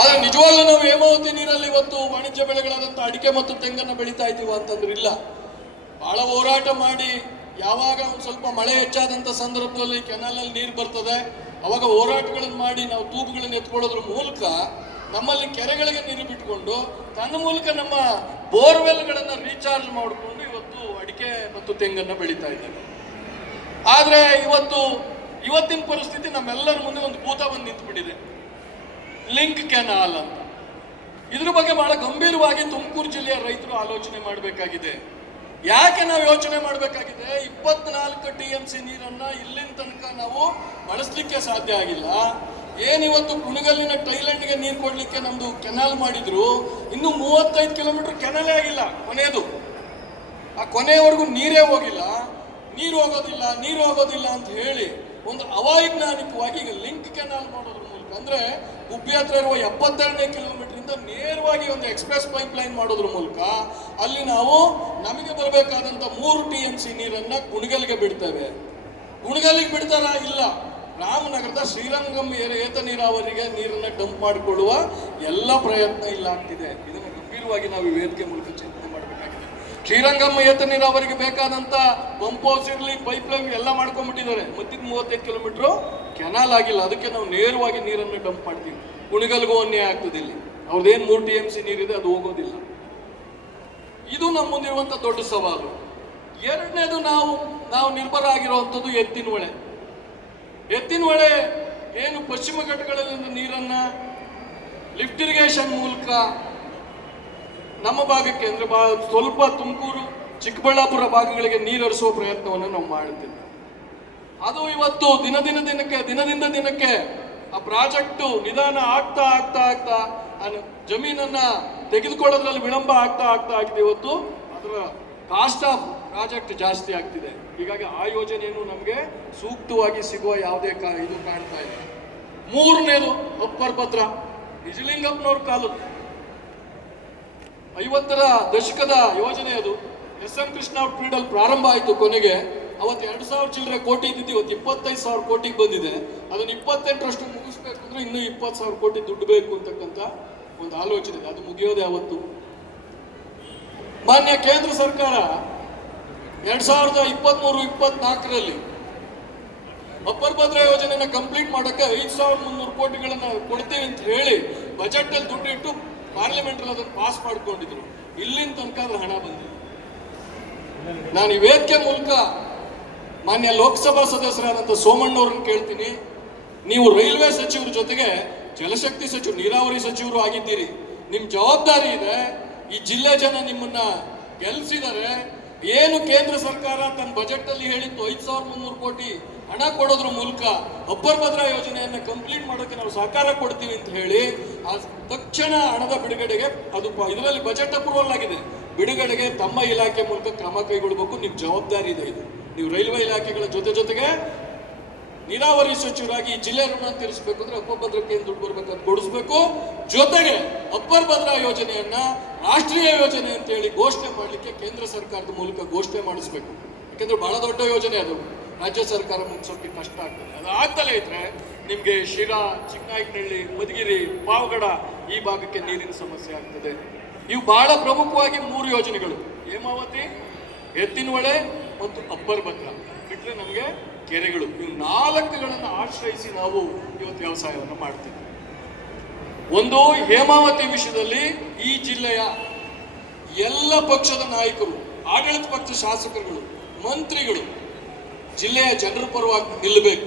ಆದ್ರೆ ನಿಜವಾಗ್ಲೂ ನಾವು ಹೇಮಾವತಿ ನೀರಲ್ಲಿ ಇವತ್ತು ವಾಣಿಜ್ಯ ಬೆಳೆಗಳಾದಂಥ ಅಡಿಕೆ ಮತ್ತು ತೆಂಗನ್ನು ಬೆಳೀತಾ ಇದ್ದೀವ ಅಂತಂದ್ರೆ ಇಲ್ಲ. ಬಹಳ ಹೋರಾಟ ಮಾಡಿ ಯಾವಾಗ ಒಂದು ಸ್ವಲ್ಪ ಮಳೆ ಹೆಚ್ಚಾದಂಥ ಸಂದರ್ಭದಲ್ಲಿ ಕೆನಾಲಲ್ಲಿ ನೀರು ಬರ್ತದೆ, ಅವಾಗ ಹೋರಾಟಗಳನ್ನು ಮಾಡಿ ನಾವು ತೂಬುಗಳನ್ನು ಎತ್ಕೊಳ್ಳೋದ್ರ ಮೂಲಕ ನಮ್ಮಲ್ಲಿ ಕೆರೆಗಳಿಗೆ ನೀರು ಬಿಟ್ಕೊಂಡು ತನ್ನ ಮೂಲಕ ನಮ್ಮ ಬೋರ್ವೆಲ್ಗಳನ್ನು ರೀಚಾರ್ಜ್ ಮಾಡಿಕೊಂಡು ಇವತ್ತು ಅಡಿಕೆ ಮತ್ತು ತೆಂಗನ್ನು ಬೆಳೀತಾ ಇದ್ದೇವೆ. ಆದರೆ ಇವತ್ತಿನ ಪರಿಸ್ಥಿತಿ ನಮ್ಮೆಲ್ಲರ ಮುಂದೆ ಒಂದು ಭೂತ ಬಂದು ನಿಂತುಬಿಟ್ಟಿದೆ, ಲಿಂಕ್ ಕೆನಾಲ್ ಅಂತ. ಇದ್ರ ಬಗ್ಗೆ ಬಹಳ ಗಂಭೀರವಾಗಿ ತುಮಕೂರು ಜಿಲ್ಲೆಯ ರೈತರು ಆಲೋಚನೆ ಮಾಡಬೇಕಾಗಿದೆ. ಯಾಕೆ ನಾವು ಯೋಚನೆ ಮಾಡಬೇಕಾಗಿದೆ? 24 TMC ನೀರನ್ನ ಇಲ್ಲಿನ ತನಕ ನಾವು ಬಳಸಲಿಕ್ಕೆ ಸಾಧ್ಯ ಆಗಿಲ್ಲ. ಏನಿವತ್ತು ಕುಣಗಲ್ಲಿನ ಟೈಲೆಂಡ್ಗೆ ನೀರು ಕೊಡ್ಲಿಕ್ಕೆ ನಮ್ದು ಕೆನಾಲ್ ಮಾಡಿದ್ರು, ಇನ್ನು 35 ಕಿಲೋಮೀಟರ್ ಕೆನಾಲೇ ಆಗಿಲ್ಲ ಕೊನೆಯದು. ಆ ಕೊನೆಯವರೆಗೂ ನೀರೇ ಹೋಗಿಲ್ಲ. ನೀರು ಹೋಗೋದಿಲ್ಲ ಅಂತ ಹೇಳಿ ಒಂದು ಅವೈಜ್ಞಾನಿಕವಾಗಿ ಈಗ ಲಿಂಕ್ ಕೆನಾಲ್ ಮಾಡೋದ್ರ ಮೂಲಕ, ಅಂದ್ರೆ ಗುಬ್ಬಿ ಹತ್ರ ಇರುವ 72ನೇ ಕಿಲೋಮೀಟರ್ ಇಂದ ನೇರವಾಗಿ ಒಂದು ಎಕ್ಸ್ಪ್ರೆಸ್ ಪೈಪ್ ಲೈನ್ ಮಾಡೋದ್ರ ಮೂಲಕ ಅಲ್ಲಿ ನಾವು ನಮಗೆ ಬರಬೇಕಾದಂತ 3 TMC ನೀರನ್ನ ಕುಣಗಲ್ಗೆ ಬಿಡ್ತೇವೆ. ಕುಣಗಲ್ಲಿಗೆ ಬಿಡ್ತಾರ? ಇಲ್ಲ. ರಾಮನಗರದ ಶ್ರೀರಂಗಂ ಏತ ನೀರಾವರಿಗೆ ನೀರನ್ನ ಡಂಪ್ ಮಾಡಿಕೊಳ್ಳುವ ಎಲ್ಲ ಪ್ರಯತ್ನ ಇಲ್ಲ ಆಗ್ತಿದೆ. ಇದನ್ನು ಗಂಭೀರವಾಗಿ ನಾವು ಈ ವೇದಿಕೆ ಮೂಲಕ ಚಿಂತನೆ ಮಾಡಬೇಕಾಗಿದೆ. ಶ್ರೀರಂಗಂ ಏತ ನೀರಾವರಿಗೆ ಬೇಕಾದಂತ ಪಂಪ್ ಹೌಸ್ ಇರಲಿ, ಪೈಪ್ ಲೈನ್ ಎಲ್ಲ ಮಾಡ್ಕೊಂಡ್ಬಿಟ್ಟಿದ್ದಾರೆ. ಮತ್ತಿದ 35 ಕಿಲೋಮೀಟರ್ ಕೆನಾಲ್ ಆಗಿಲ್ಲ. ಅದಕ್ಕೆ ನಾವು ನೇರವಾಗಿ ನೀರನ್ನು ಡಂಪ್ ಮಾಡ್ತೀವಿ. ಕುಣಿಗಲ್ಗೂ ಅನ್ಯಾಯ ಆಗ್ತದೆ. ಇಲ್ಲಿ ಅವ್ರದ್ದೇನು 3 TMC ನೀರಿದೆ ಅದು ಹೋಗೋದಿಲ್ಲ. ಇದು ನಮ್ಮ ಮುಂದಿರುವಂತ ದೊಡ್ಡ ಸವಾಲು. ಎರಡನೇದು ನಾವು ನಿರ್ಭರ ಆಗಿರುವಂಥದ್ದು ಎತ್ತಿನ ಹೊಳೆ ಏನು ಪಶ್ಚಿಮ ಘಟ್ಟಗಳಲ್ಲಿಂದ ನೀರನ್ನ ಲಿಫ್ಟ್ ಇರಿಗೇಷನ್ ಮೂಲಕ ನಮ್ಮ ಭಾಗಕ್ಕೆ ಅಂದ್ರೆ ಸ್ವಲ್ಪ ತುಮಕೂರು ಚಿಕ್ಕಬಳ್ಳಾಪುರ ಭಾಗಗಳಿಗೆ ನೀರು ಹರಿಸುವ ಪ್ರಯತ್ನವನ್ನು ನಾವು ಮಾಡುತ್ತಿದ್ದೇವೆ. ಅದು ಇವತ್ತು ದಿನದಿಂದ ದಿನಕ್ಕೆ ಆ ಪ್ರಾಜೆಕ್ಟು ನಿಧಾನ ಆಗ್ತಾ ಜಮೀನನ್ನ ತೆಗೆದುಕೊಳ್ಳೋದ್ರಲ್ಲಿ ವಿಳಂಬ ಆಗ್ತಾ ಇವತ್ತು ಅದರ ಕಾಸ್ಟ್ ಆಫ್ ಪ್ರಾಜೆಕ್ಟ್ ಜಾಸ್ತಿ ಆಗ್ತಿದೆ. ಹೀಗಾಗಿ ಆ ಯೋಜನೆಯನ್ನು ನಮಗೆ ಸೂಕ್ತವಾಗಿ ಸಿಗುವ ಯಾವುದೇ ಇದು ಕಾಣ್ತಾ ಇಲ್ಲ. ಮೂರನೇದು ಅಪ್ಪರ್ ಭದ್ರಾ, ನಿಜಲಿಂಗಪ್ಪನವ್ರ ಕಾಲದ 50ರ ದಶಕದ ಯೋಜನೆ. ಅದು SM ಕೃಷ್ಣ ಪೀರಿಯಡ್ ಪ್ರಾರಂಭ ಆಯಿತು. ಕೊನೆಗೆ ಅವತ್ತು 2,000 ಚಿಲ್ಲರೆ ಕೋಟಿ ಇದ್ದಿದ್ದು ಇವತ್ತು 25,000 ಕೋಟಿಗೆ ಬಂದಿದೆ. ಅದನ್ನು 28ರಷ್ಟು ಮುಗಿಸ್ಬೇಕು ಅಂದ್ರೆ ಇನ್ನೂ 20,000 ಕೋಟಿ ದುಡ್ಡು ಬೇಕು ಅಂತಕ್ಕಂಥ ಒಂದು ಆಲೋಚನೆ ಇದೆ. ಅದು ಮುಗಿಯೋದೇ ಅವತ್ತು. ಮಾನ್ಯ ಕೇಂದ್ರ ಸರ್ಕಾರ 2023-24ರಲ್ಲಿ ಅಪ್ಪರ್ ಭದ್ರಾ ಯೋಜನೆಯನ್ನು ಕಂಪ್ಲೀಟ್ ಮಾಡೋಕ್ಕೆ 5,300 ಕೋಟಿಗಳನ್ನ ಕೊಡ್ತೀವಿ ಅಂತ ಹೇಳಿ ಬಜೆಟ್ ಅಲ್ಲಿ ದುಡ್ಡು ಇಟ್ಟು ಪಾರ್ಲಿಮೆಂಟ್ ಅಲ್ಲಿ ಅದನ್ನು ಪಾಸ್ ಮಾಡ್ಕೊಂಡಿದ್ರು. ಇಲ್ಲಿನ ತನಕ ಅದ್ರ ಹಣ ಬಂದಿದೆ. ನಾನು ಈ ವೇದಿಕೆ ಮೂಲಕ ಮಾನ್ಯ ಲೋಕಸಭಾ ಸದಸ್ಯರಾದಂಥ ಸೋಮಣ್ಣವ್ರನ್ನ ಕೇಳ್ತೀನಿ, ನೀವು ರೈಲ್ವೆ ಸಚಿವರ ಜೊತೆಗೆ ಜಲಶಕ್ತಿ ಸಚಿವರು, ನೀರಾವರಿ ಸಚಿವರು ಆಗಿದ್ದೀರಿ. ನಿಮ್ ಜವಾಬ್ದಾರಿ ಇದೆ. ಈ ಜಿಲ್ಲೆ ಜನ ನಿಮ್ಮನ್ನ ಗೆಲ್ಸಿದ್ದಾರೆ. ಏನು ಕೇಂದ್ರ ಸರ್ಕಾರ ತನ್ನ ಬಜೆಟ್ ಅಲ್ಲಿ ಹೇಳಿತ್ತು 5,300 ಕೋಟಿ ಹಣ ಕೊಡೋದ್ರ ಮೂಲಕ ಅಪ್ಪರ್ ಭದ್ರಾ ಯೋಜನೆಯನ್ನ ಕಂಪ್ಲೀಟ್ ಮಾಡೋಕೆ ನಾವು ಸಹಕಾರ ಕೊಡ್ತೀವಿ ಅಂತ ಹೇಳಿ ಆ ತಕ್ಷಣ ಹಣದ ಬಿಡುಗಡೆಗೆ ಅದು ಇದರಲ್ಲಿ ಬಜೆಟ್ ಅಪ್ರೂವಲ್ ಆಗಿದೆ. ಬಿಡುಗಡೆಗೆ ತಮ್ಮ ಇಲಾಖೆ ಮೂಲಕ ಕ್ರಮ ಕೈಗೊಳ್ಳಬೇಕು. ನಿಮ್ ಜವಾಬ್ದಾರಿ ಇದೆ ಇದು. ನೀವು ರೈಲ್ವೆ ಇಲಾಖೆಗಳ ಜೊತೆಗೆ ನೀರಾವರಿ ಸಚಿವರಾಗಿ ಜಿಲ್ಲೆ ಋಣ ತೀರಿಸಬೇಕು ಅಂದ್ರೆ ಅಪ್ಪರ್ ಭದ್ರಕ್ಕೆ ಏನು ದುಡ್ಡು ಬರ್ಬೇಕಂತ ಕೊಡಿಸ್ಬೇಕು. ಜೊತೆಗೆ ಅಪ್ಪರ್ ಭದ್ರಾ ಯೋಜನೆಯನ್ನ ರಾಷ್ಟ್ರೀಯ ಯೋಜನೆ ಅಂತ ಹೇಳಿ ಘೋಷಣೆ ಮಾಡಲಿಕ್ಕೆ ಕೇಂದ್ರ ಸರ್ಕಾರದ ಮೂಲಕ ಘೋಷಣೆ ಮಾಡಿಸ್ಬೇಕು. ಯಾಕಂದ್ರೆ ಬಹಳ ದೊಡ್ಡ ಯೋಜನೆ ಅದು. ರಾಜ್ಯ ಸರ್ಕಾರ ಮುಗಿಸೋಕೆ ಕಷ್ಟ ಆಗ್ತದೆ. ಅದು ಆಗ್ತಲೇ ಇದ್ರೆ ನಿಮ್ಗೆ ಶಿರಾ, ಚಿಕ್ಕನಾಯಕನಹಳ್ಳಿ, ಮಧುಗಿರಿ, ಪಾವಗಡ ಈ ಭಾಗಕ್ಕೆ ನೀರಿನ ಸಮಸ್ಯೆ ಆಗ್ತದೆ. ಇವು ಬಹಳ ಪ್ರಮುಖವಾಗಿ 3 ಯೋಜನೆಗಳು, ಹೇಮಾವತಿ, ಎತ್ತಿನಹೊಳೆ ಮತ್ತು ಅಪ್ಪರ್ ಭದ್ರಾ. ಬಿಟ್ರೆ ನಮಗೆ ಕೆರೆಗಳು. ಇವು 4ಗಳನ್ನು ಆಶ್ರಯಿಸಿ ನಾವು ಇವತ್ತು ವ್ಯವಸಾಯವನ್ನು ಮಾಡ್ತೀವಿ. ಒಂದು ಹೇಮಾವತಿ ವಿಷಯದಲ್ಲಿ ಈ ಜಿಲ್ಲೆಯ ಎಲ್ಲ ಪಕ್ಷದ ನಾಯಕರು, ಆಡಳಿತ ಪಕ್ಷ ಶಾಸಕರುಗಳು, ಮಂತ್ರಿಗಳು ಜಿಲ್ಲೆಯ ಜನರ ಪರವಾಗಿ ನಿಲ್ಲಬೇಕು.